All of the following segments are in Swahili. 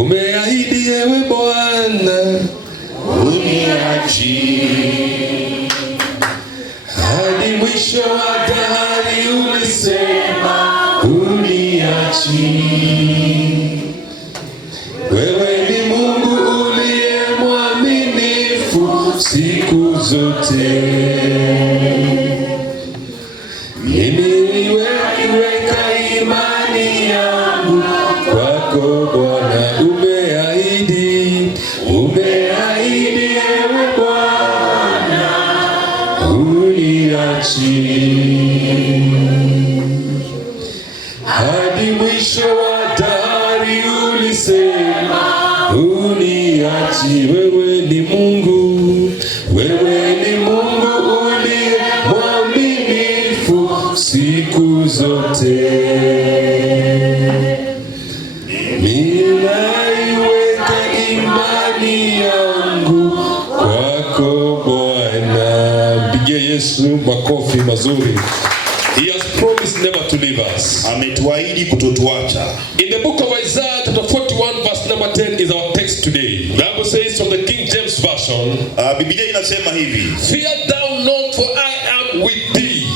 Umeahidi ewe Bwana, uniachi hadi mwisho wa dahari. Ulisema uniachi. Wewe ni Mungu uliye mwaminifu siku zote. Nimeiweka imani yangu kwako Bwana. Umeahidi ewe Bwana, uniachi hadi mwisho wa dahari. Ulisema uniachi. Wewe ni Mungu, wewe ni Mungu uliye mwaminifu siku zote. Ninaiweka imani yangu kwako Bwana. Mpigie Yesu makofi mazuri. He has promised never to leave us. Ametuahidi kutotuacha. In the book of Isaiah chapter 41 verse number 10 is our text today. The Bible says from the King James version, Biblia inasema hivi: Fear thou not, for I am with thee.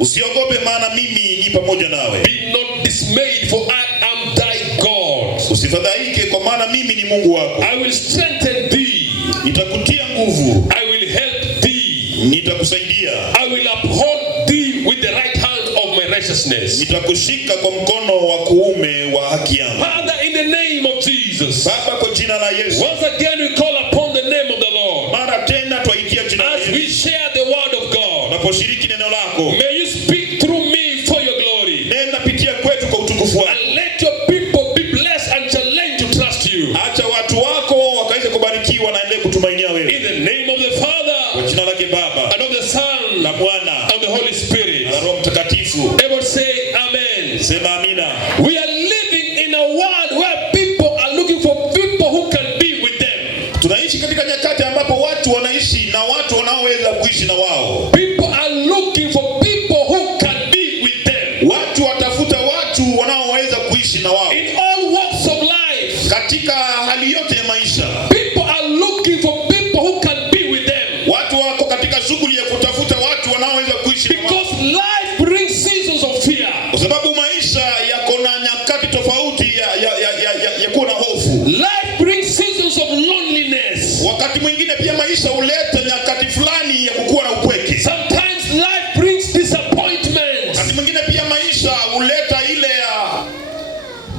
Usiogope, maana mimi ni pamoja nawe. Be not dismayed, for I am thy God. Usifadhaike, kwa maana mimi ni Mungu wako. I will strengthen thee. Nitakutia nguvu. I will help thee. Nitakusaidia. I will uphold thee with the right hand of my righteousness. Nitakushika kwa mkono wa kuume wa haki yangu. Father, in the name of Jesus. Baba, kwa jina la Yesu. Once again we call upon the name of the Lord. Mara tena twaitia jina la As we share the word of God. Tunaposhiriki neno lako. May you speak through me for your glory. Nenda pitia kwetu kwa utukufu wako. And let your people be blessed and challenged to trust you. Acha watu wako wakaweze kubarikiwa na endelee kutumainia wewe. In the name of the Father, kwa jina lake Baba, and of the Son, na Mwana, and the Holy Spirit. na Roho Mtakatifu. Everyone say amen. Sema amina. We are living in a world where people are looking for people who can be with them. Tunaishi katika nyakati ambapo watu wanaishi na watu wanaoweza kuishi na wao. People are looking for people who can be with them. Watu watafuta watu wanaoweza kuishi na wao. In all walks of life. Katika hali yote ya maisha. People are looking for people who can be with them. Watu wako katika shughuli ya kutafuta watu wanaoweza kuishi na wao. Because life brings seasons of fear. Kwa sababu maisha yako na nyakati tofauti ya kuwa na hofu. Life brings seasons of loneliness. Wakati mwingine pia maisha huleta nyakati fulani ya kukuwa na upweke. Sometimes life brings disappointment. Wakati mwingine pia maisha huleta ile ya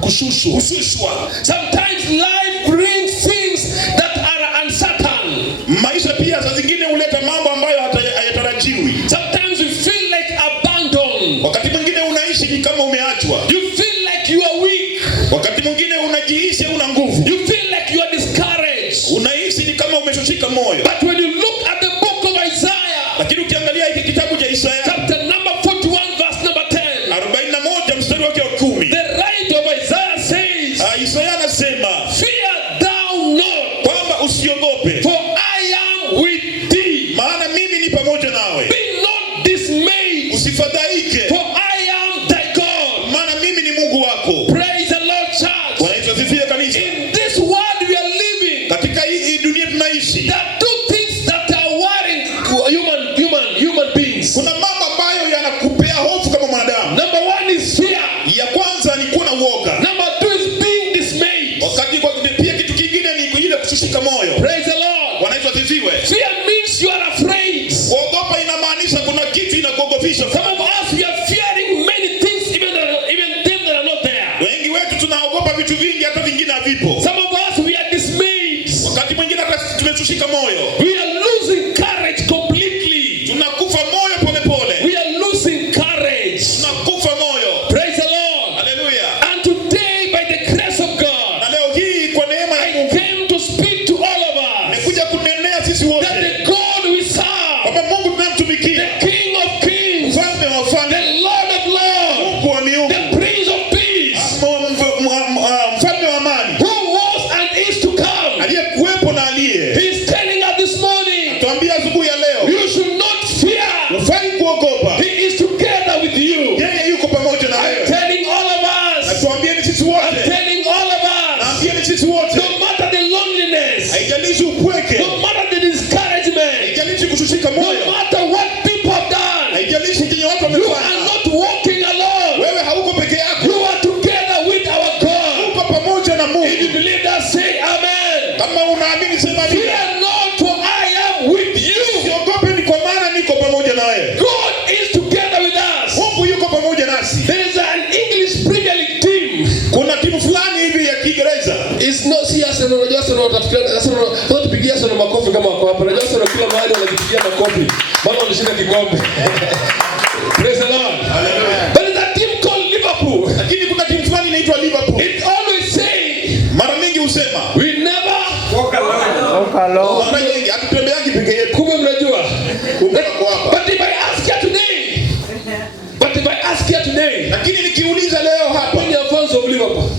kushushwa. Sometimes life brings things that are uncertain. Maisha pia saa zingine huleta mambo ambayo hayatarajiwi. Sometimes you feel like abandoned. Wakati mwingine unaishi ni kama umeachwa. You feel like you are weak. Wakati mwingine unajihisi una nguvu. You feel like you are discouraged. Unahisi ni kama umeshushika moyo. But when you look at the book of Isaiah, lakini ukiangalia hiki kitabu cha Isaya, chapter number 41 verse number 10, 41 mstari wake wa 10, the writer of Isaiah says, Isaya anasema, Fear thou not, kwamba usiogope, for I am with thee. maana mimi ni pamoja nawe. Be not dismayed, usifadhaike, for I am thy God. maana mimi ni Mungu wako. Praise the Lord, church. Bwana Yesu asifiwe kanisa. In this world we are living, katika hii dunia tunaishi, there are two things that are worrying human beings. kuna mambo ambayo yanakupea hofu kama mwanadamu. Number one is fear. Ya kwanza ni kuwa na uoga. Number two is being dismayed. Wakati pia kitu kingine ni ile kushushika moyo. Praise the Lord. Bwana Yesu asifiwe. Fear means you are afraid. Kuogopa inamaanisha kuna kitu inakuogopisha. Some of us, we are fearing many things, even them that are not there. Wengi wetu tunaogopa vitu vingi hata vingine havipo. Some of us, we are dismayed. Wakati mwingine hata tumeshushika moyo. We are losing courage completely. Tunakufa moyo pole pole. We are losing courage. Tunakufa moyo. Praise the Lord. Hallelujah. And today, by the grace of God, na leo hii kwa neema ya Mungu, I came to speak to all of us. nimekuja kunenea sisi wote. That the God we serve, kwamba Mungu tunamtumikia, the King of Kings, Mfalme wa wafalme, the Lord of Lords, Mungu wa miungu, the Prince of Peace, Mfalme wa amani, who was and is to come, aliyekuwepo na aliye, He is telling us this morning. yoyote, no matter the loneliness, haijalishi upweke, no matter the discouragement, haijalishi kushushika no moyo, matter what people have done, haijalishi chenye watu you are wamefanya, not walking alone. wewe hauko peke yako, You are together with our God. uko pamoja na If Mungu. you believe that, say amen. Kama unaamini sema amina. Fear not, for I am with you. Usiogope, ni kwa maana niko pamoja na wewe. God is together with us. Mungu yuko pamoja nasi. There is an English Premier League team. Kuna timu fulani hivi ya Kiingereza. It's not si Arsenal, unajua Arsenal watafikiria Arsenal, sio tupigie Arsenal makofi kama wako hapa. Unajua Arsenal kila mahali wanajipigia makofi. Maana walishinda kikombe. Praise the Lord. Hallelujah. But there's a team called Liverpool. Lakini kuna timu fulani inaitwa Liverpool. It always say, Mara mingi husema, we never Walk alone. mara nyingi hatutembeagi peke yetu. kumbe mnajua. Kumbe wako hapa. But if I ask you today, Lakini nikiuliza leo hapa, when are fans of Liverpool?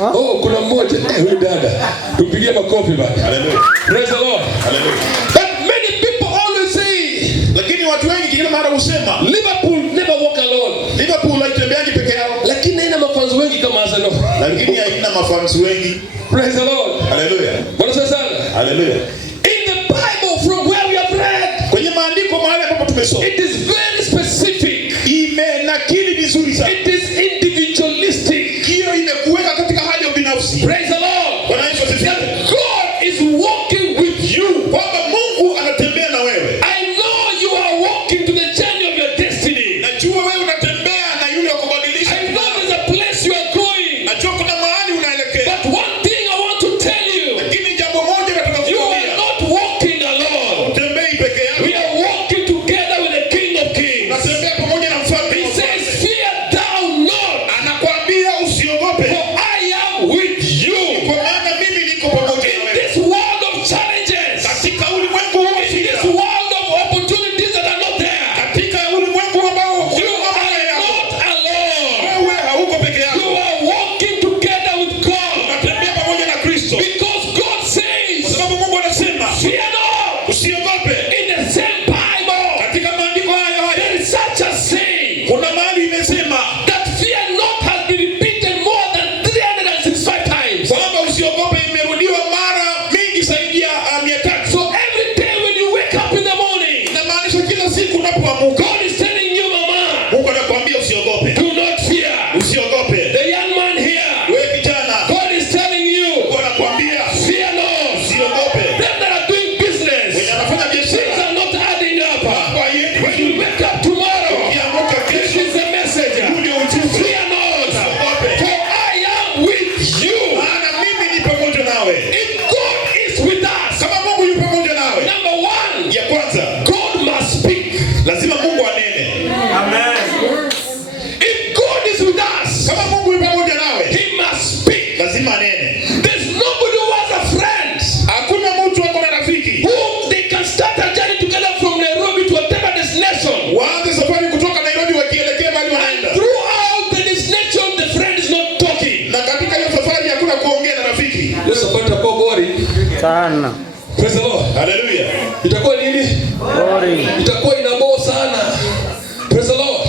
Oh, kuna mmoja huyu dada. Tupigie makofi bana. Hallelujah. Praise the Lord. Hallelujah. But many people always say, Lakini watu wengi kila mara husema, Liverpool never walk alone. Liverpool haitembeagi peke yao. Lakini haina mafans wengi kama Arsenal. Lakini haina mafans wengi. Praise the Lord. Hallelujah. Bwana sana. Hallelujah. In the Bible from where we have read, Kwenye maandiko mahali ambapo tumesoma, it is very specific. imenakili vizuri sana. It is individualistic. Hiyo imekuweka katika hali ya binafsi. Praise the Lord. Bwana Yesu asifiwe. That God is walking with you. Kwamba Mungu anatembea na wewe. I know you are walking to the journey of your destiny. Najua wewe unatembea na yule wa kubadilisha. I know there's a place you are going. Najua kuna mahali unaelekea. But one thing I want to tell you, Lakini jambo moja nataka you are kukuambia. not walking alone. Utembei peke yako. We are walking together with the King of Kings. Unatembea pamoja na mfalme. He says, fear thou not, Anakuambia usiogope. for I am with you. Kwa maana mimi niko pamoja In na wewe. this world of challenges, Katika ulimwengu huu wa in shida. this world of opportunities that are not there, Katika ulimwengu ambao you are not alone. wewe hauko peke You yako. are walking together with God. Unatembea pamoja na Kristo. Because God Kwa says, sababu Mungu anasema fear not. usiogope. In the same Bible, Katika maandiko hayo hayo there is such a saying kuna mahali imesema that fear not has been repeated more than 365 times. kwamba usiogope imerudiwa mara mingi zaidi ya 300. So every day when you wake up in the morning, Inamaanisha kila siku unapoamka God is telling you, Mama, Mungu anakuambia usiogope. do not fear. Usiogope. The young man here, Wewe kijana, God is telling you, Mungu anakuambia fear not. usiogope. Them that are doing business, Wenye anafanya things biashara are not adding up. kwa yeye When you wake up tomorrow, ukiamka this kesho is the message. ndio ujumbe. Fear not, for I am with you. Maana mimi ni pamoja nawe. If God is with us, Kama Mungu yupo pamoja nawe, number one, ya kwanza God must speak. lazima Mungu anene. If God is with us, Kama Mungu yupo pamoja nawe, He must speak. lazima anene. There's nobody who has a friend Hakuna mtu ako na rafiki. whom they can start a journey together from Nairobi to whatever destination. Waanze safari kutoka Nairobi wakielekea mahali And wanaenda. throughout the destination, the friend is not talking. Na katika hiyo safari hakuna kuongea na rafiki. Hiyo safari itakuwa boring. Sana. Praise the Lord. Haleluya. Itakuwa nini? Boring. Itakuwa inaboo sana. Praise the Lord.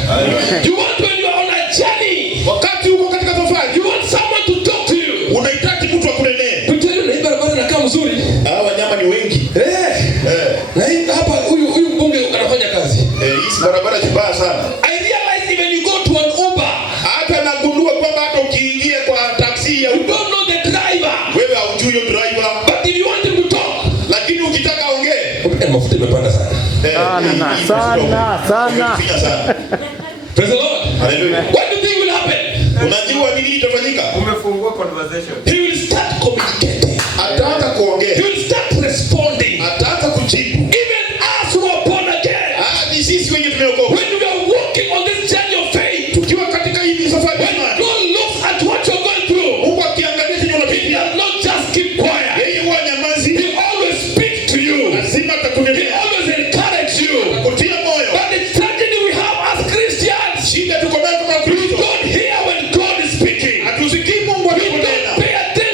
You want when you are on a journey, Wakati uko katika safari, you want someone to talk to you. unahitaji mtu akunenee. Tutelio na hii barabara inakaa mzuri. Hawa wanyama ni wengi. Na hii hapa huyu mbunge anafanya kazi. Hizi barabara zibaya sana. I realize even you go to an Uber, Hata nagundua kwamba hata ukiingia kwa taksi ya you Uber, don't know the driver. wewe haujui huyo driver, But if you want him to talk, lakini ukitaka ongee, mafuta imepanda sana. Sana. Finya sana. Praise the Lord. Haleluya. What do you think will happen? Unajua nini itafanyika? Umefungua conversation. He will start communicating. Ataanza He kuongea. will start responding. Ataanza kujibu. Even us who are born again, Hadi sisi wenye tumeokoka. when we are walking on this journey of faith, Tukiwa katika hii safari ya when imani, God looks at what you're going through, Mungu akiangalia chenye He unapitia, does not just keep quiet. yeye huwa nyamazi. He always speaks to you. Lazima He atakunenea. always encourages you. Kutia moyo. But the tragedy we have as Christians, Shida tuko nayo kama we Kristo. don't hear when God is speaking. Hatusikii Mungu We anaponena. don't pay attention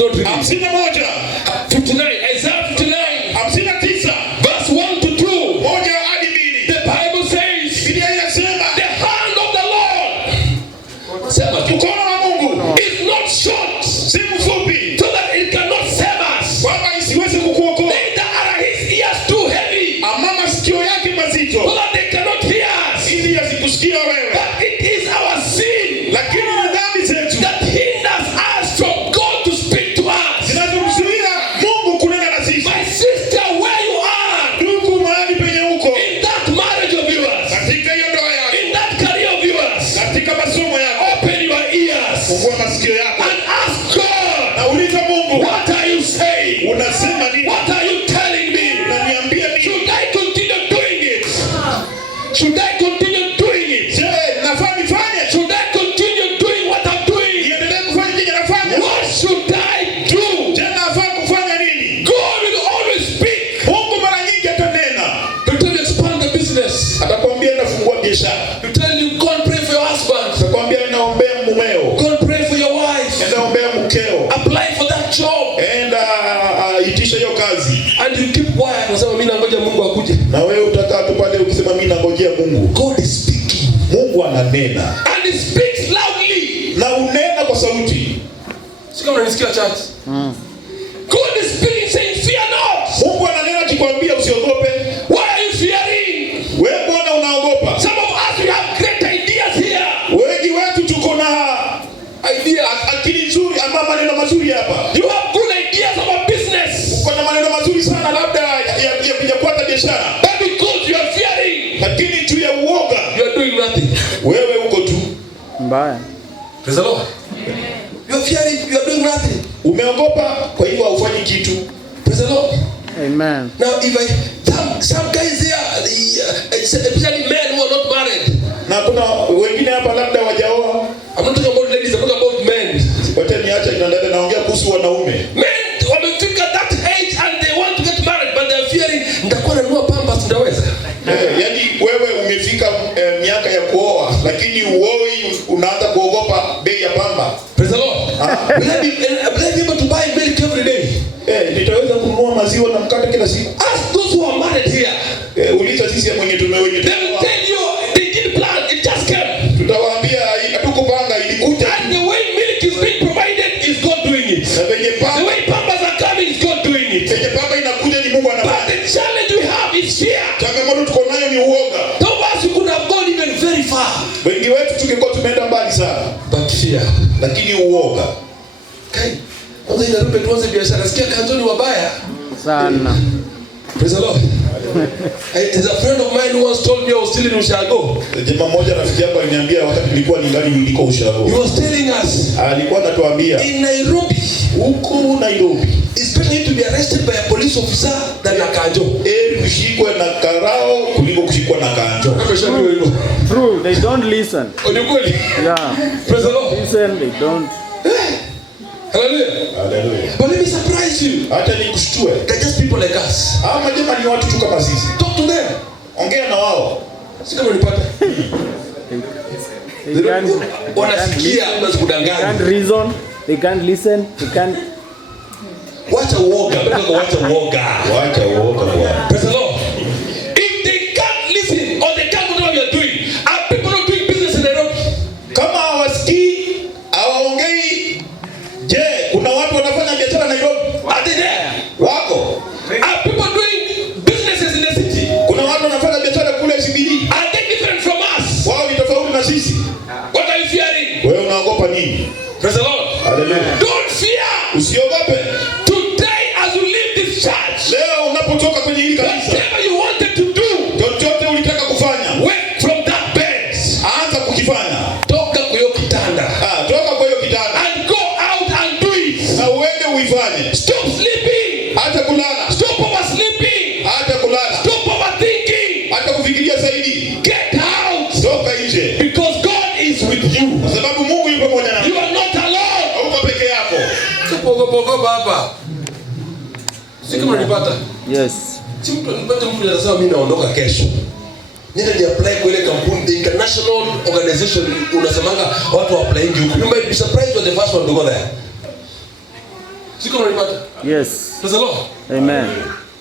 not reading. 51. 59. Isaiah 59. 59. Verse 1 to 2. 1 hadi 2. The Bible says, Biblia inasema the hand of the Lord, sema tu, mkono wa Mungu is not short, si mfupi so that it cannot save us. kwamba isiweze kukuokoa, Neither are his ears too heavy, ama masikio yake so mazito that they cannot hear us. ili yasikusikia wewe, But it is our sin lakini ni dhambi zetu that hinders us from God to speak to us. zinazomzuia Mungu kunena na sisi. My sister, where you are, Ndugu, mahali penye uko, in that marriage of yours, katika hiyo ndoa yako, in that career of yours, katika masomo yako, open your ears fungua masikio yako and ask God, na uliza Mungu, what are you saying? unasema nini? What are you telling me? Unaniambia nini? Should I continue doing it? Should I continue doing it? Je, nafaa nifanye? Should I continue doing what I'm doing? Niendelee kufanya kile nafanya? What should I do? Je, nafaa kufanya nini? God will always speak. Mungu mara nyingi atanena. To tell you expand the business. Atakwambia nafungua biashara. To tell you go and pray for your husband. Atakwambia naombea mumeo. Go and pray for your wife. Enda ombea mkeo. Apply for that job. Enda itisha hiyo kazi. And you keep quiet. Unasema mimi nangoja Mungu akuje. Na wewe utakaa tu pale ukisema mimi nangojea Mungu. God is speaking. Mungu ananena. And he speaks loudly. Na unena kwa sauti. Si kama unanisikia church. God is speaking saying fear not. Mungu ananena akikwambia usiogope. Why are you fearing? Wewe mbona unaogopa? Some of us, we have great ideas here. Wengi wetu tuko na akili nzuri ama maneno mazuri hapa. You have good ideas about business. Uko na maneno mazuri sana labda ya kupata biashara. But because you are fearing, Lakini juu ya uoga, you are doing nothing. wewe uko tu. Mbaya. Praise the Lord. You are fearing, you are doing nothing. Umeogopa kwa hivyo haufanyi kitu. Praise the Lord. Amen. Now, if some guys here, especially men who are not married. Na kuna wengine hapa labda wajaoa. I'm not talking about ladies, I'm talking about men. Wacha niache ndio naongea kuhusu wanaume. Men wamefika that age and they want to get married, but they are fearing, nitakuwa nanunua pampers ndaweza. Yaani wewe umefika miaka ya kuoa lakini uoi unaanza kuogopa bei ya pamba. Praise the Lord. Will I be able to buy milk every day? Nitaweza kununua maziwa na mkate kila siku. Ask those who are married here. Uliza sisi mwenye tumeoa. They will tell you they didn't plan, it just came. Tutawaambia hatukupanga ilikuja. And the way milk is being provided is God doing it. Na venye The pamba, way pampers are coming is God doing it. venye pamba inakuja ni Mungu But anafanya. the challenge we have is fear. Changamoto tuko nayo ni uoga. Some of us could have gone even very far. Wengi wetu tungekuwa tumeenda mbali sana. But fear. Lakini uoga. Okay. Kwanza inarudi tuanze biashara. Sikia kanzoni wabaya. Sana. Praise the Lord. There's a friend of mine who once told me I was still in Ushago. Jamaa mmoja rafiki yangu aliniambia wakati nilikuwa ningali niliko He Ushago. was telling us Alikuwa anatuambia in Nairobi, huko Nairobi it's better to be arrested by a police officer than a kanjo. kushikwa na karao kuliko kushikwa na kanjo. True, they don't listen. Ni kweli? Yeah. Praise the Lord. Listen, they don't. Hallelujah. Haleluya. But let me surprise you. Hata nikushtue. They're just people like us. Ama jamaa ni watu tu kama sisi. Talk to them. Ongea na wao. Si kama unipata. They can't Wanasikia unazikudanganya. reason. They can't listen. They can't. Wacha uoga. Wacha uoga. Wacha uoga bwana. Praise the Lord. If they can't listen or they can't know what you're doing, are people not doing business in Nairobi? Kama hawasikii, hawaongei, je, kuna watu wanafanya biashara Nairobi? Are they there? Wako. Are people doing businesses in the city? Kuna watu wanafanya biashara kule CBD. Are they different from us? Wao ni tofauti na sisi. What are you fearing? Wewe unaogopa nini? Praise the Lord. Haleluya. Don't fear. Usiogope. Today as you leave this church, Leo unapotoka kwenye hili kanisa, whatever you wanted to do, chochote ulitaka kufanya, wake from that bed. anza kukifanya. Toka kwa hiyo kitanda. Toka kwa hiyo kitanda And go out and do it. na uende uifanye. Stop sleeping. Hata kulala, Stop oversleeping. hata kulala, Stop overthinking. hata kufikiria zaidi. Get out. Toka nje. Because God is with you. Kwa sababu Mungu yupo pamoja nawe. You are not alone. Hauko peke yako. Pogopogopa hapa. Si kama unanipata? Yes. Si mtu anipata mtu anasema mimi naondoka kesho. Nenda ni apply kwa ile kampuni, the international organization unasemanga watu apply huko. You might be surprised when the first one to go there. Siko unanipata? Yes. Praise the Lord. Amen.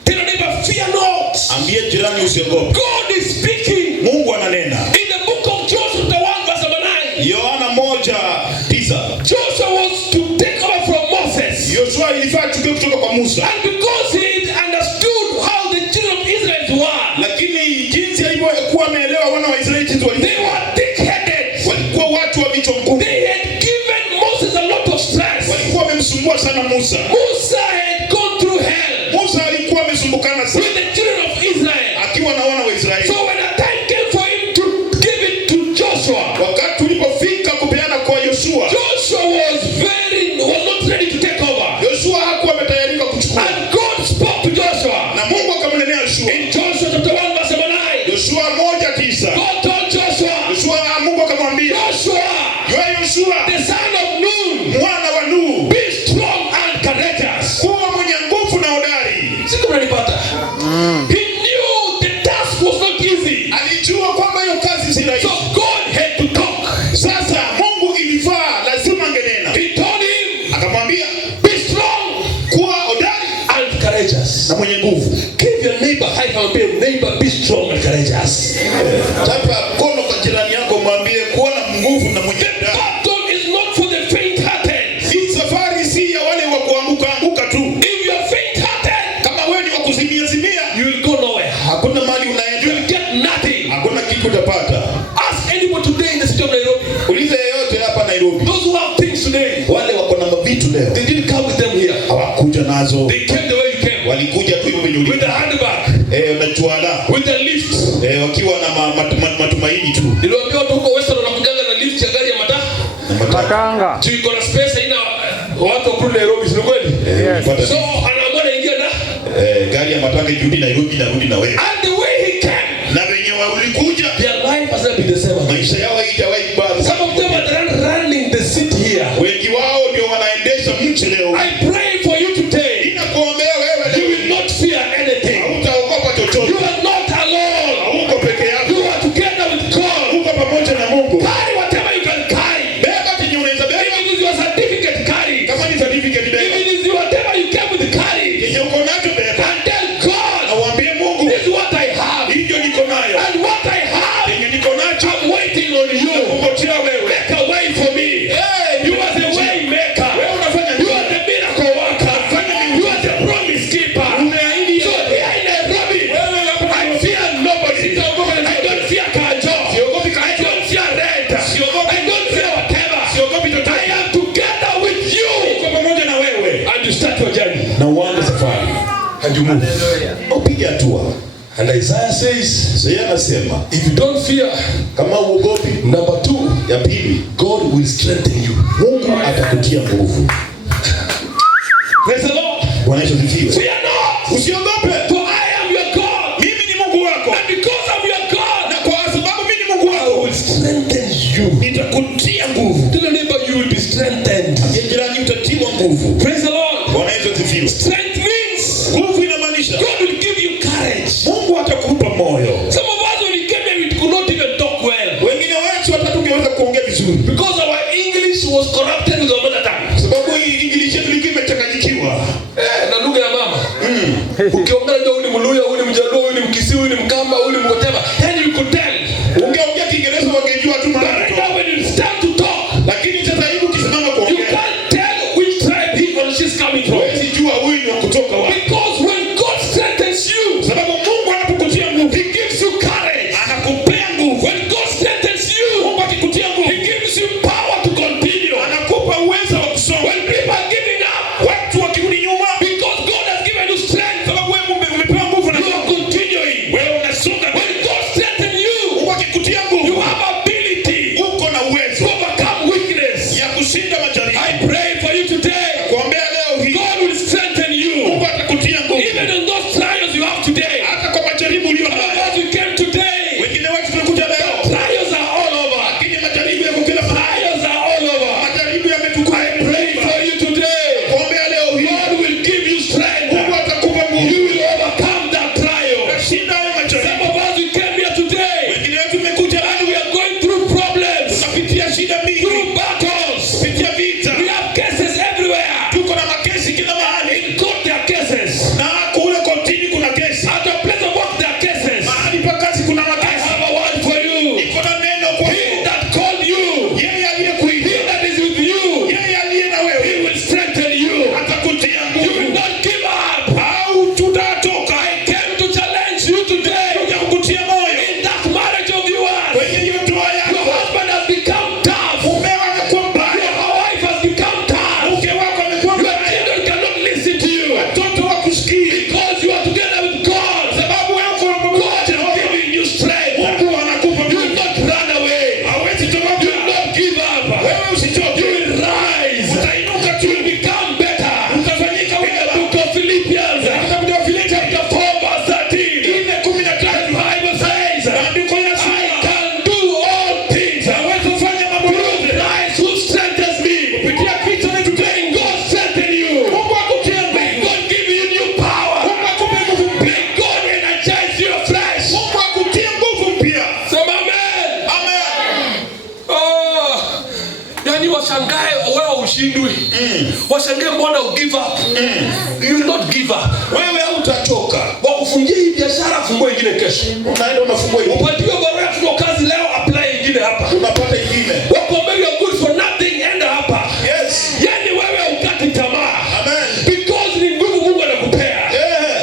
Tell neighbor, fear not. Ambie jirani usiogope. God is speaking. Mungu ananena. In the book of Joshua chapter 1 verse 9. Yohana 1:9. Joshua was to take over from Moses. Yoshua ilifaa chukue kutoka kwa Musa. And because he understood how the children of Israel were. Lakini jinsi alivyokuwa ameelewa wana wa Israeli jinsi walikuwa. They were thick-headed. Walikuwa watu wa vichwa mkubwa. They had given Moses a lot of stress. Walikuwa wamemsumbua sana Musa. Musa had gone through hell. Musa alikuwa amesumbukana sana With the children of Israel. akiwa na wana wa Israeli. So when the time came for him to give it to Joshua. Wakati ulipofika kupeana kwa Yoshua. Joshua was not ready to take over. Yoshua hakuwa ametayarika kuchukua. And God spoke to Joshua. Na Mungu akamnenea Yoshua. In Joshua chapter 1 verse 9. Yoshua 1:9. God told Joshua. Mungu akamwambia Joshua. Yoshua, The son of Nun. mwana wa Nuhu. Be strong and courageous. Kuwa mwenye nguvu na hodari. Siko mnanipata? He knew the task was not easy. Alijua kwamba hiyo kazi si rahisi. So God had to talk. Sasa Mungu ilifaa lazima angenena. He told him. Akamwambia Be strong. kuwa hodari And courageous. na mwenye nguvu. Give your neighbor high five. Neighbor, be strong and courageous. Tapa mkono kwa jirani yako mwambie kuwa na nguvu na mwenye hodari. Battle is not for the faint-hearted. Hii safari si ya wale wa kuanguka tu. If you are faint-hearted, Kama wewe ni wa kuzimia, you will go nowhere. hakuna mahali You unaenda. will get nothing. Hakuna kitu utapata. Ask anyone today in the city of Nairobi. Uliza yeyote hapa Nairobi. Those who have things today, Wale wako na mavitu leo. they didn't come with them here. Hawakuja nazo. They came the way you came. Walikuja tu hivyo vile With the handbag, na tuala. with the lift. Wakiwa na matumaini tu. Niliwaambia watu huko Western wanakujanga na lift ya gari ya mataa. Matanga. Tu iko na space haina watu kule Nairobi, si kweli? Yes. So anaamua anaingia na Gari ya matanga irudi Nairobi na rudi na wewe. and the way he came, Na wenye walikuja their life has not been the same. maisha yao haijawahi bado. Some of them are running the city here. Wengi wao ndio wanaendesha mchi leo. I pray for you today. Ninakuombea wewe You leo. will not fear anything. Hautaogopa chochote. You are not alone. Hauko peke yako. You are together with God. Uko pamoja na Mungu. Carry whatever you can carry. Beba kenye unaweza beba. If it is your certificate, carry. Kama ni certificate If beba. it is whatever you came with, carry. Yenye uko nacho beba. And tell God, Na uambie Mungu, this is what I have. hivyo niko nayo. And what I have, Yenye niko nacho I'm waiting on you. kungojea wewe. Make a way for me. You are the way maker. Wewe unafanya You are the miracle worker. You are the promise keeper. Umeahidi So here in Nairobi, I fear nobody. I don't fear Kanjo. Siogopi I kanjo. don't fear red. I don't fear whatever. Siogopi chochote. I am together with you. Uko pamoja na wewe. And you start your journey. Na uanze safari. And you move. Upige hatua. And Isaiah says, Isaya anasema if you don't fear, kama uogopi, number 2, ya pili, God will strengthen you. Mungu atakutia nguvu. Praise the Lord. Bwana Yesu asifiwe. Fear not. Usiogope. For I am your God. Mimi ni Mungu wako. And because I'm your God, Na kwa sababu mimi ni Mungu I wako, will strengthen you. nitakutia nguvu. Tell your neighbor you will be strengthened. Ya jirani utatiwa nguvu. Praise the Lord. Bwana Yesu asifiwe. Strength means Nguvu inamaanisha God will give you courage. Mungu atakupa moyo. Some of us when we came here we could not even talk well. Wengine wetu hata tungeweza kuongea vizuri. Because our English was corrupted with our mother tongue. Sababu hii English yetu ilikuwa imechanganyikiwa. Na lugha ya mama. Ukiongea leo huyu ni Mluya, huyu ni Mjaluo, huyu ni Mkisii, huyu ni Mkamba, huyu ni whatever. Then you could tell. Ungeongea Kiingereza wangejua tu But mara right tu. now when you start to talk, Lakini sasa hivi ukisimama you kuongea, can't tell which tribe he or she's coming from. huwezi jua huyu ni wa kutoka wapi. Because when God strengthens you, Sababu Mungu anapokutia nguvu, he gives you courage. anakupea nguvu. When God strengthens you, Mungu akikutia nguvu, he gives you power to continue. anakupa uwezo wa kusonga. When people are giving up, Watu wakirudi nyuma, because God has given you strength, sababu wewe umepewa nguvu na you are continuing. usishangae mbona u give up. You will not give up. Wewe hautachoka. Wakufungia hii biashara, fungua ingine kesho. Unaenda unafungua hii. Upatiwe barua ya kazi leo, apply ingine hapa. Unapata ingine. Wakuambia you are good for nothing, enda hapa. Yes. Yani wewe ukati tamaa. Amen. Because ni nguvu Mungu anakupea.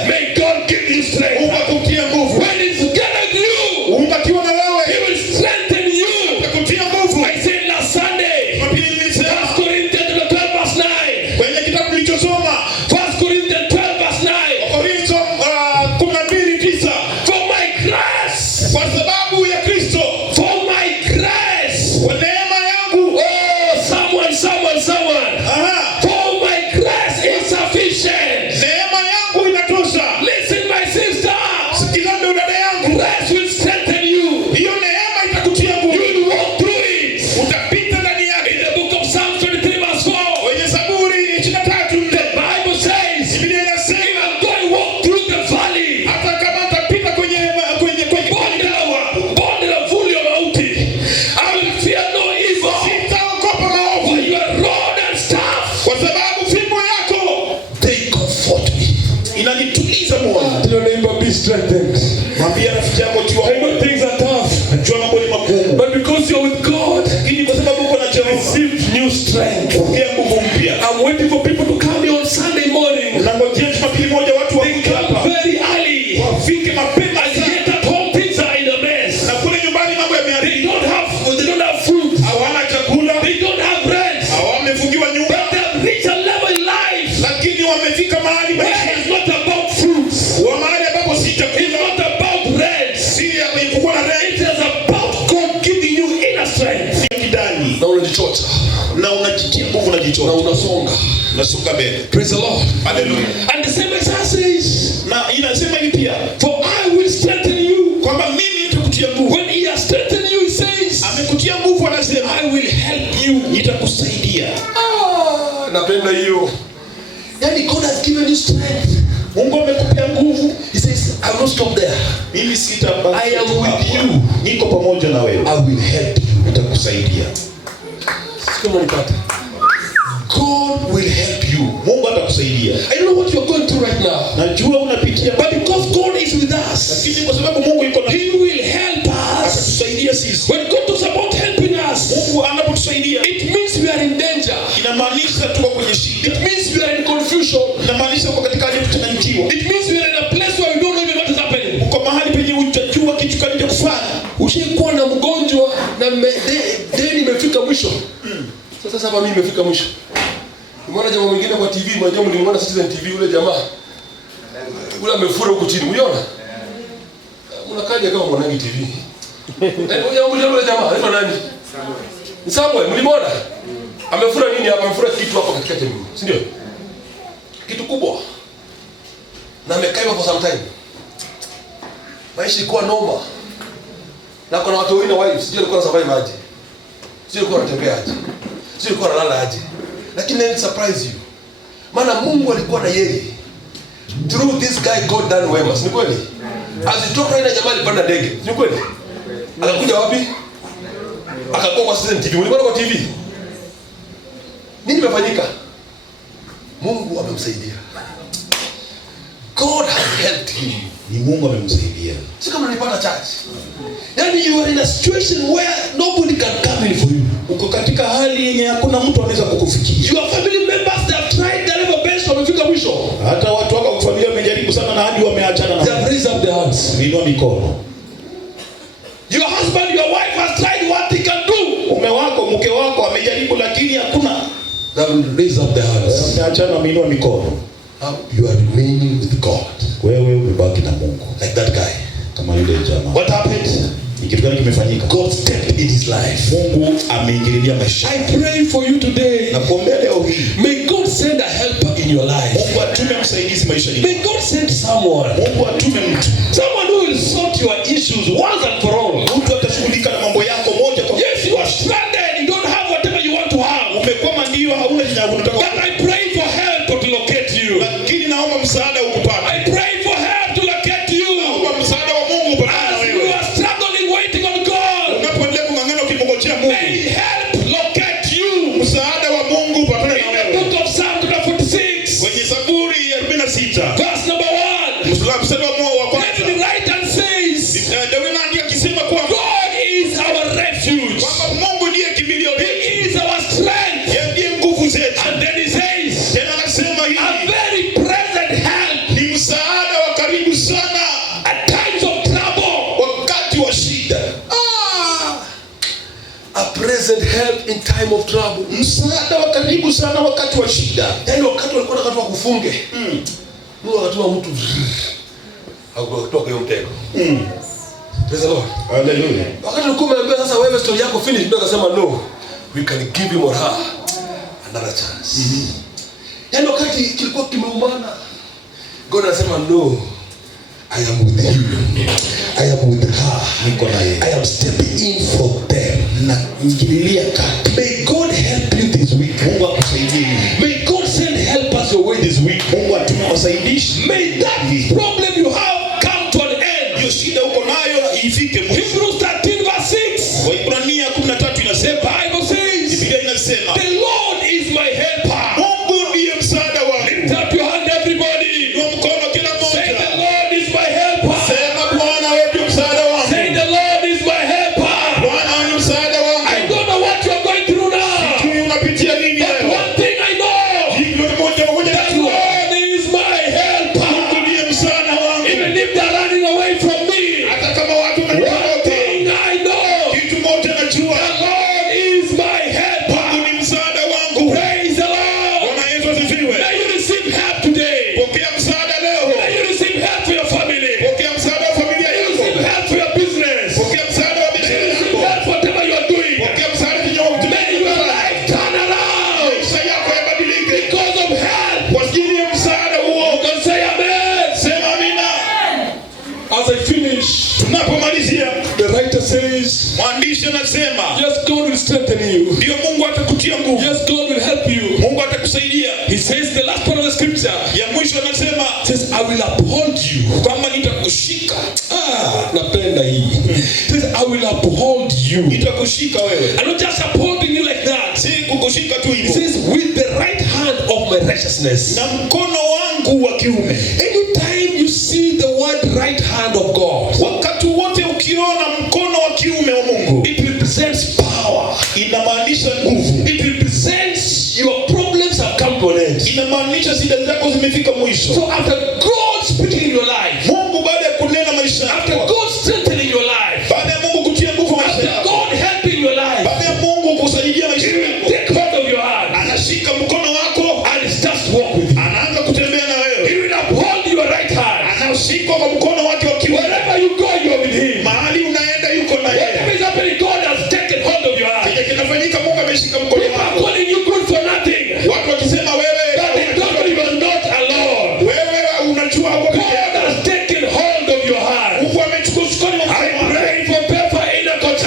May God give you strength. Mungu akutie nguvu. When it's together with you, Mungu akiwa na wewe, He will strengthen you. atakutia nguvu. I said last Sunday, Mapili nilisema 1 Corinthians 12 verse 9. kwenye kitabu nilichosoma 1 Corinthians 12 verse 9. Korintho 12:9, For my grace, kwa sababu ya Kristo, for my grace. kwa neema yangu. Oh, someone. Aha. For my grace is sufficient. Neema yangu inatosha. Listen, my sister. Sikiliza dada yangu. Grace will strengthen you. Hiyo neema itakutia You nguvu. will walk through it. Utapita ndani In yake. the book of Psalm 23 verse 4, Kwenye Zaburi 23:4, the Bible says, Biblia if inasema I'm going to walk through the valley, hata kama utapita kwenye bonde la vuli ya mauti, I will fear no evil. sitaogopa maovu, For your rod and staff, kwa sababu fimbo yako they comfort me. inanituliza moyo. Tell your neighbor, be strengthened. Mwambie rafiki yako I know things are tough, jua mambo ni magumu, but because you're with God, lakini kwa sababu uko na Jehova, receive new strength. pokea nguvu mpya. I'm waiting for people to come here on Sunday morning. Unangojea Jumapili moja watu They wakuje come hapa, very early. wafike mapema And sana, yet at home things are in a mess. na kule nyumbani mambo They yameharibika. don't have food. Hawana chakula, They don't have rent. hawamefungiwa nyumba, But they have reached a level in life lakini wamefika mahali where maisha it's not about fruits. wa mahali ambapo si It's chakula, not about rent. si ya kuwa na It rent is about God giving you inner strength. ya kidani, Na unajichota. na unajitia nguvu na Na jicho, unasonga. unasonga mbele. Praise the Lord. Haleluya. And the same verse says, Na inasema hivi pia for I will strengthen you. kwamba mimi nitakutia nguvu. When He has strengthened you, He says, Amekutia nguvu, anasema I will help you. nitakusaidia. Napenda hiyo. Yani God has given you strength. Mungu amekupea nguvu. He says, I will not stop there. Mimi sitabaki. I am with you. Niko pamoja na wewe. I will help you. Nitakusaidia. Sikia mwanipata. God will help you. Mungu atakusaidia. I don't know what you're going through right now. Najua unapitia, But because God is with us, lakini kwa sababu Mungu yuko na He will help us. atatusaidia sisi. When God talks about helping us, Mungu anapotusaidia it means we are in danger. inamaanisha tuko kwenye shida. It means we are in confusion. Inamaanisha uko katika hali ya kuchanganyikiwa. It means we are in a place where we don't know even what is happening. Uko mahali penye utajua kitu gani cha kufanya. Ushaikuwa na mgonjwa na deni imefika mwisho. Sasa hapa mimi imefika mwisho. Umeona jamaa mwingine kwa TV, mmoja mlimwona Citizen TV, yule jamaa. Yule amefura huko chini, uliona? Unakaja kama mwanangi TV. Yule jamaa, anaitwa nani? Samuel, mlimwona? Amefura nini hapa? Amefura kitu hapa katikati ya miguu, si ndio? Kitu kubwa. Na amekaa hivyo for some time. Maisha ilikuwa noma. Na kuna watu wengine wives, sijui alikuwa survive aje. Sijui alikuwa anatembea aje. Sijui alikuwa analala aje. Lakini let me surprise you. Maana Mungu alikuwa na yeye. Through this guy God done wema. Ni kweli? Alitoka ile jamaa alipanda ndege. Ni kweli? Akakuja wapi? Akakuwa kwa Citizen TV. Uliona kwa TV? Nini imefanyika? Mungu amemsaidia. God has helped him. Ni Mungu amemsaidia. Si kama nilipata church. Yani you are in a situation where nobody can come in for you. Uko katika hali yenye hakuna mtu anaweza kukufikia. Your family members they have tried their level best, wamefika mwisho. Hata watu wako wa familia wamejaribu sana na hadi wameachana They na. have raised up their hands. Inua mikono. Your husband, your wife has tried what they can do. Mume wako, mke wako amejaribu lakini hakuna. They will raise up their hands. Wameachana, wameinua mikono. You are remaining with God. Wewe umebaki na Mungu. Like that guy. Kama yule jamaa. What happened? Ni kitu gani kimefanyika? God stepped in his life. Mungu ameingililia maisha. I pray for you today. Na kuombea leo hii. May God send a helper in your life. Mungu atume msaidizi maisha yako. May God send someone. Mungu atume mtu. Someone who will sort your issues once and for all. Mtu atashughulika na mambo yako moja kwa moja. Yes, you are stranded. You don't have whatever you want to have. Umekwama ndio hauna chenye unataka. But I pray for help to locate you. Lakini naomba msaada ukupate. I pray for help to locate you. Naomba msaada wa Mungu upate na As you wewe. are struggling, waiting on God, Unapoendelea kung'ang'ana ukimngojea Mungu. may help locate you. Msaada wa Mungu upate In na the wewe. book of Psalm 44 mstari wa kwanza. David writes and says, Daudi anaandika akisema kwamba God is our refuge. kwamba Mungu ndiye kimbilio letu. He is our strength. Yeye ndiye nguvu zetu. And then he says, Tena anasema a hivi, very present help ni msaada wa karibu sana at times of trouble. wakati wa shida. A present help in time of trouble. Msaada wa karibu sana wakati wa shida. Yaani wakati walikuwa wakati wa kufunge. Mungu akatuma mtu hakutoka hiyo mtego. Praise the Lord. Hallelujah. Wakati ulikuwa umeambia sasa wewe story yako finish, ndio akasema no. We can give him or her another chance. Yaani wakati kilikuwa kimeumana, God anasema no. I am with you. I am with her. Niko na yeye. I am stepping in for them. Na ingililia kati. May God help you this week. Mungu akusaidie. May God send helpers your way this week. Mungu atume wasaidishi. May that problem you have come to an end. Hiyo shida uko nayo ifike mwisho. Hebrews 13 verse 6. Waebrania 13 inasema, Bible says, Biblia inasema, the Lord is my helper. Mungu ndiye msaada wangu. Lift up your hand everybody. Inua mkono kila Say mmoja. the Lord is my helper. Sema Bwana wewe ndiye msaada wangu. Say the Lord is my helper. Bwana wewe ni msaada wangu. I don't know what you are going through now. Sijui unapitia nini But leo. one thing I know. Hivyo ni moja The najua. Lord is my helper. Mungu ndiye msaada wangu. Even if they're running away from me. Hata kama watu One wanatoroka. thing I know. Kitu moja najua. The Lord is my helper. Mungu ni msaada wangu. Praise the Lord. Bwana Yesu asifiwe. May you receive help today. Pokea msaada leo. May you receive help for your family. Pokea msaada wa familia May you yako. receive help for your business. Pokea msaada wa May you biashara receive yako. help for whatever you are doing. Pokea msaada kinyaume. May your life turn around Maisha yako yabadilike. because of help. Kwa ajili ya msaada huo. You can say amen. Sema amina. As I finish, Tunapomalizia, the writer says, mwandishi anasema, yes, God will strengthen you. ndio Mungu atakutia nguvu. Yes, God will help you. Mungu atakusaidia. He says the last part of the scripture Ya mwisho anasema, says, I will uphold you. kwamba nitakushika. Napenda hii. Says, I will uphold you. Nitakushika wewe. I'm not just upholding you like that. Si kukushika tu He hivyo. says, with the right hand of my righteousness. Na mkono wangu wa kiume. Anytime you see the word right hand of God, Wakati wote ukiona mkono wa kiume wa Mungu, it represents power. inamaanisha nguvu. It represents your problems have come to an end. Inamaanisha shida zako zimefika mwisho. So after God speaking in your life, Mungu baada ya kunena maisha after yako, God strengthening your life, baada ya Mungu kutia nguvu maisha after yako, God helping your life, baada ya Mungu kusaidia maisha He will yako, take hold of your hand anashika mkono wako, and He starts to walk with you. anaanza kutembea na wewe. He will uphold your right hand. Anashika kwa mkono wake wa kiume. Wherever you go, you are with Him. Mahali unaenda yuko na Whatever yeye. is happening, God has taken hold of your hand. Kile kinafanyika, Mungu ameshika mkono People are wako. calling you good for nothing, Watu wakisema wewe, but they don't know you are not alone. wewe unajua huko peke God yako. has taken hold of your hand. Mungu amechukua mkono I wako. pray for Pepper in a church.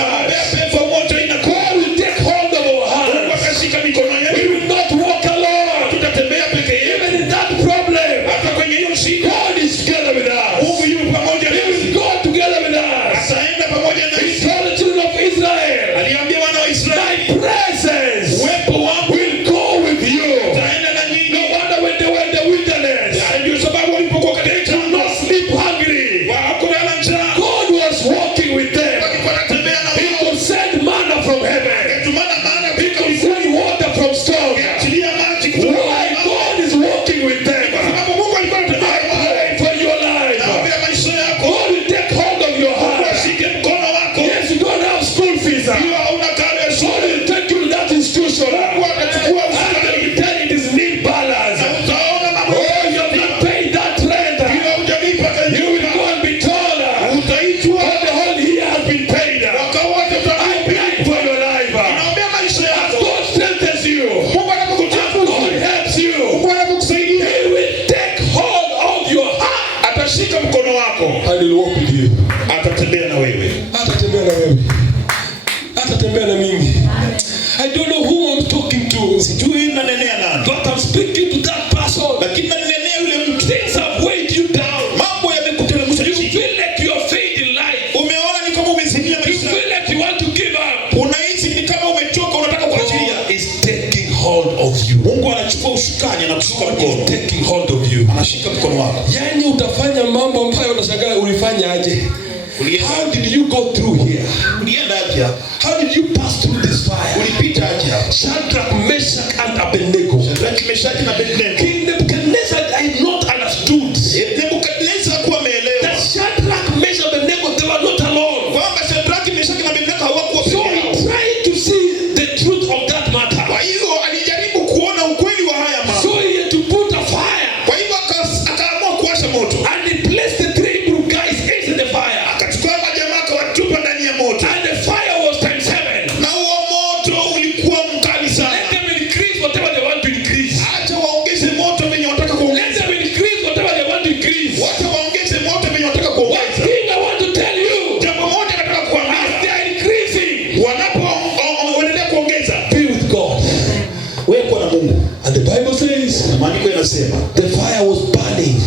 Pepo moto inakuwa. God will take hold of our Mungu hands. akashika mikono We yetu. will not walk alone. Tutatembea peke yetu. Even in that problem, Hata kwenye hiyo shida, God is together with us. Mungu yuko pamoja He nasi. will go together with us. Ataenda pamoja He nasi. told the children of Israel, Aliambia wana wa my Israeli, presence uwepo wangu will go with you. utaenda na No nyinyi. wonder when they were in the wilderness, Ndio sababu walipokuwa they katika could not sleep hungry. hakulala njaa. God was walking with them. Walikuwa wanatembea na He wao. could send manna from heaven. Tumana maana He could send water from stones. achilia maji kutoka Why God is walking with them? sababu Mungu alikuwa anatembea na wao. Pray for your life. Naombea maisha yako. God will take hold of your hand. Shike mkono wako. Yes, you don't have school fees. Hiyo hauna karo ya God shule. will take you to that institution. Mungu atachukua And msaada. He will tell you it is need balance. Na utaona mambo Oh, you have not paid that rent. hiyo hujalipa You will go and be told, utaitwa oh, the whole year has been paid. mwaka wote I utalipa. pray for your life. Naombea maisha As yako. God strengthens you, Mungu anapokutia as nguvu. God helps you, Mungu anapokusaidia. He will take hold of your hand Atashika mkono wako. and He will walk with you. Atatembea na wewe. Atatembea na wewe, atatembea na mimi. I don't know who I'm talking to, Sijui nanenea nani. but I'm speaking to that person. Lakini nanenea yule mtu. Things have weighed you down. Mambo yamekuteremsha You chini. feel like you are failing in life. Umeona ni kama umezimia You maisha. feel like you want to give up. Unahisi ni kama umechoka, unataka kuachilia. God is taking hold of you. Mungu anachukua ushukani na kushika God mkono. is taking hold of you. Anashika mkono wako. Yani utafanya mambo fire unashangaa ulifanya aje? How did you go through here? How did you pass through this fire? Shadrach, Meshach and Abednego. King Nebuchadnezzar had not understood that Shadrach, Meshach and Abednego, they were not alone. So he tried to see the truth of that matter. So he had to put a fire. And he placed the 3 Hebrew guys into the fire. And the fire was times 7. Let them increase whatever they want to increase. Let them increase whatever they want to increase. One thing I want to tell you, as they are increasing, be with God. And the Bible says the fire was burning.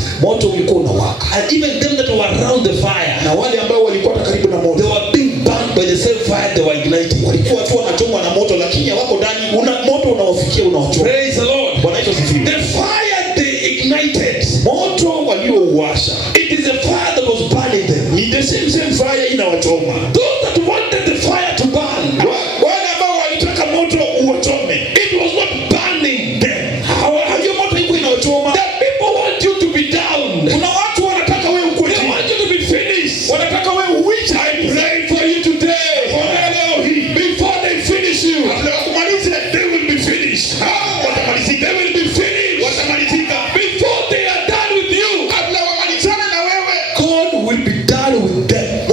And even them that were around the fire, they were being burned by the same fire they were igniting. Praise the Lord. The fire they ignited, it is a fire that was burning them. Those that wanted the fire to burn, it was not burning them. The people want you to be down. They want you to be finished. I pray for you today. Before they finish you, they will be finished. They will be finished. Before they are done with you, God will be done with them.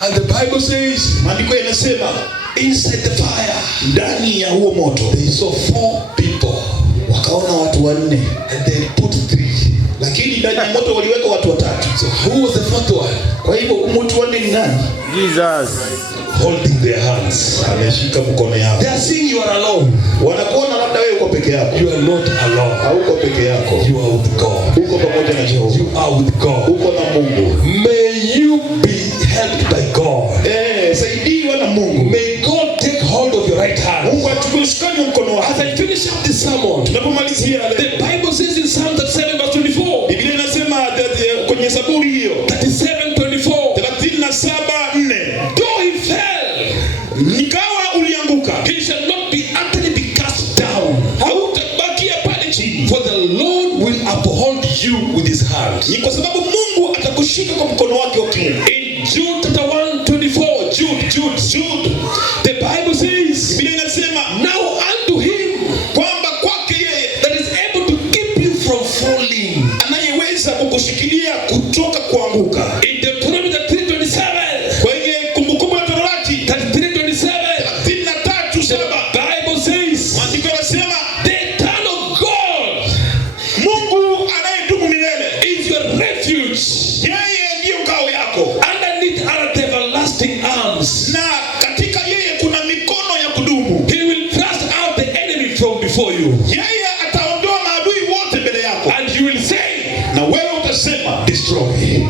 And the Bible says, inside the fire, they saw 4 people. And they put 3. So who was the 4th one? Jesus. Holding their hands. They are saying you are alone. You are not alone. You are with God. You are with God. May you be helped by God. May God take hold of your right hand. As I finish up this sermon, the Bible says in Psalm 37 verse 24, 37:24, though he fell, he shall not be utterly be cast down, for the Lord will uphold you with his hand. In Jude chapter 1:24, Jude, the Bible says, now unto him that is able to keep you from falling. In Deuteronomy 3:27, the Bible says, the eternal God is your refuge. Underneath are the everlasting arms. He will thrust out the enemy from before you. And you will say, destroy.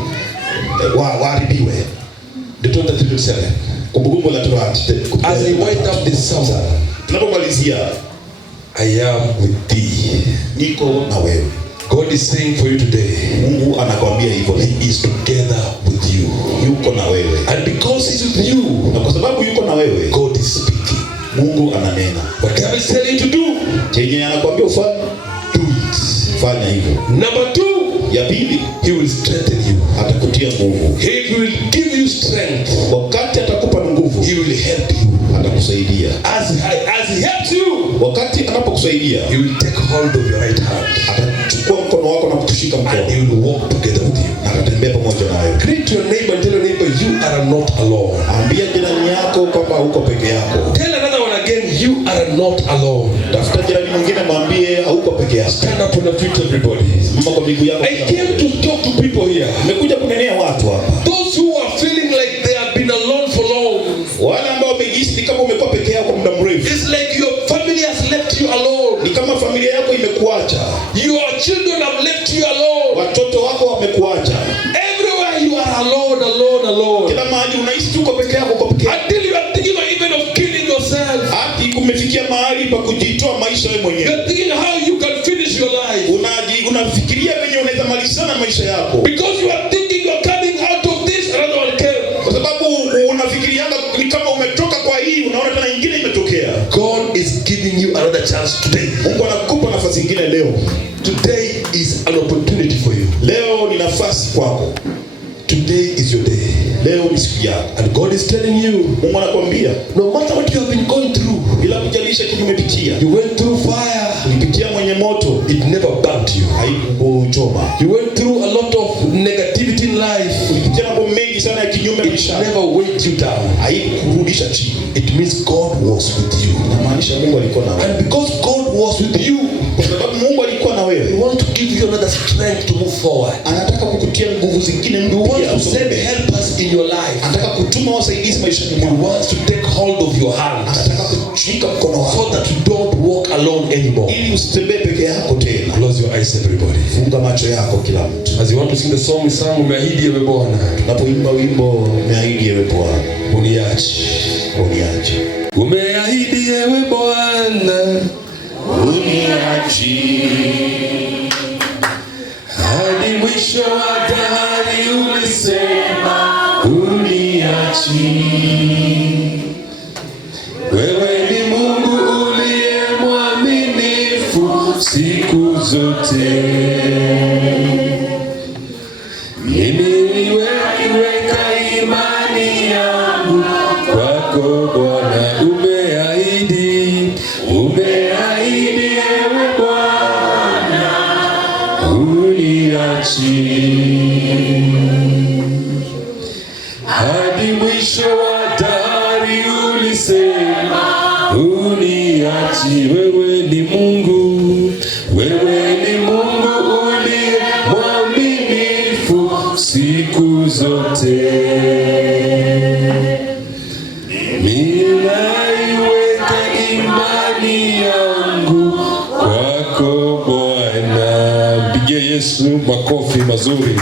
As I wind up this sermon, I am with thee. God is saying for you today, he is together with you. And because he's with you, God is speaking. Whatever he's telling you to do, do it. Number 2, he will strengthen you. He will give you strength. He will help you. As he helps you, he will take hold of your right hand. And he will walk together with you. Greet your neighbor and tell your neighbor, you are not alone. Tell another one again, you are not alone. Stand up on the feet, everybody. I came to talk to people here. Those who are feeling like they have been alone for long. It's like your family has left you alone. Your children have left you alone. Everywhere you are alone. Until you are thinking even of killing yourself. You're thinking how you can feel maisha yako. Because you are thinking you are coming out of this, another one came. Kwa sababu unafikirianga ni kama umetoka kwa hii, unaona tena nyingine imetokea. God is giving you another chance today. Mungu anakupa nafasi nyingine leo. Today is an opportunity for you. Leo ni nafasi kwako. Today is your day. Leo ni siku yako. And God is telling you, Mungu anakuambia, no matter what you have been going through, bila kujalisha kitu umepitia. you went through fire, Ulipitia mwenye moto, it never burnt you. haikuchoma. You went through a lot of negativity in life, Ulipitia mambo mengi sana ya kinyume it maishani, never weighed you down. haikurudisha chini. It means God was with you. Inamaanisha Mungu alikuwa na wewe. And because God was with you, Kwa sababu Mungu alikuwa na He wewe, wants to give you another strength to move forward. anataka kukutia nguvu zingine He wants mpya. to send helpers in your life. Anataka kutuma wasaidizi maishani He mwako. wants to take hold of your hand Anataka kushika mkono so wako that you don't walk alone anymore. ili usitembee peke yako tena. Close your eyes, everybody. Funga macho yako kila mtu. As you want to sing the song we sang, umeahidi ewe Bwana, Unapoimba wimbo umeahidi ewe Bwana, uniache. uniache. Umeahidi ewe Bwana, Uniache. hadi mwisho wa dahari ulisema uniache. Wewe ni Mungu uliye mwaminifu siku zote. Mimi niweka imani yangu kwako Bwana. Umeahidi, umeahidi ewe Bwana, uniache. Hadi mwisho wa dahari ulisema uniache. Wewe ni Mungu, wewe ni Mungu uliye mwaminifu siku zote. Ninaiweka imani yangu kwako Bwana. Mpigie Yesu makofi mazuri.